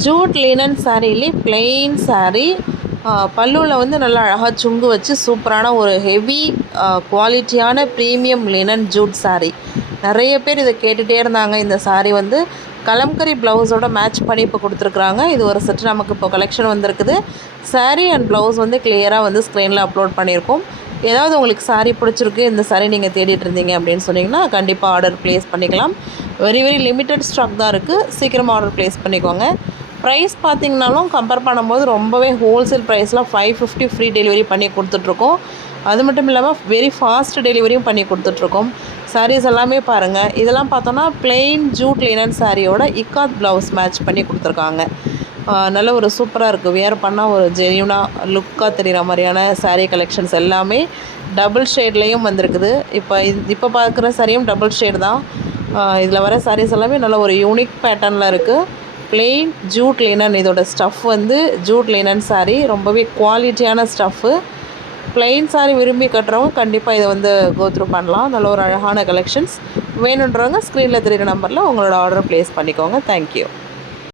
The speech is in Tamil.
ஜூட் லினன் சாரீலே பிளெயின் சாரீ, பல்லுவில் வந்து நல்லா அழகாக சுங்கு வச்சு சூப்பரான ஒரு ஹெவி குவாலிட்டியான ப்ரீமியம் லினன் ஜூட் சாரீ. நிறைய பேர் இதை கேட்டுகிட்டே இருந்தாங்க. இந்த சாரீ வந்து கலம்கரி ப்ளவுஸோட மேட்ச் பண்ணி இப்போ கொடுத்துருக்குறாங்க. இது ஒரு செட்டு நமக்கு இப்போ கலெக்ஷன் வந்திருக்குது. சாரீ அண்ட் ப்ளவுஸ் வந்து கிளியராக வந்து ஸ்க்ரீனில் அப்லோட் பண்ணியிருக்கோம். ஏதாவது உங்களுக்கு சாரீ பிடிச்சிருக்கு, இந்த சாரீ நீங்கள் தேடிட்டு இருந்தீங்க அப்படின்னு சொன்னீங்கன்னா கண்டிப்பாக ஆர்டர் ப்ளேஸ் பண்ணிக்கலாம். வெரி லிமிட்டட் ஸ்டாக் தான் இருக்குது. சீக்கிரமாக ஆர்டர் ப்ளேஸ் பண்ணிக்கோங்க. ப்ரைஸ் பார்த்திங்கனாலும் கம்பேர் பண்ணும்போது ரொம்பவே ஹோல்சேல் ப்ரைஸில் 550 ஃப்ரீ டெலிவரி பண்ணி கொடுத்துட்ருக்கோம். அது மட்டும் இல்லாமல் வெரி ஃபாஸ்ட் டெலிவரியும் பண்ணி கொடுத்துட்ருக்கோம். சாரீஸ் எல்லாமே பாருங்கள். இதெல்லாம் பார்த்தோன்னா பிளெயின் ஜூட் லினன் சாரியோட இக்காத் ப்ளவுஸ் மேட்ச் பண்ணி கொடுத்துருக்காங்க. நல்ல ஒரு சூப்பராக இருக்குது. வியர் பண்ணால் ஒரு ஜென்யூனாக லுக்காக தெரிகிற மாதிரியான சாரீ கலெக்ஷன்ஸ் எல்லாமே டபுள் ஷேட்லேயும் வந்திருக்குது. இப்போ பார்க்குற சாரியும் டபுள் ஷேட் தான். இதில் வர சாரீஸ் எல்லாமே நல்ல ஒரு யூனிக் பேட்டர்னில் இருக்குது. பிளெயின் ஜூட் லினன், இதோட ஸ்டஃப் வந்து ஜூட் லினன் சாரீ, ரொம்பவே குவாலிட்டியான ஸ்டஃப்பு. பிளெயின் சாரீ விரும்பி கட்டுறவங்க கண்டிப்பாக இதை வந்து கோத்ரூ பண்ணலாம். நல்ல ஒரு அழகான கலெக்ஷன்ஸ். வேணுன்றவங்க ஸ்க்ரீனில் தெரிகிற நம்பரில் உங்களோட ஆர்டர் ப்ளேஸ் பண்ணிக்கோங்க. தேங்க்யூ.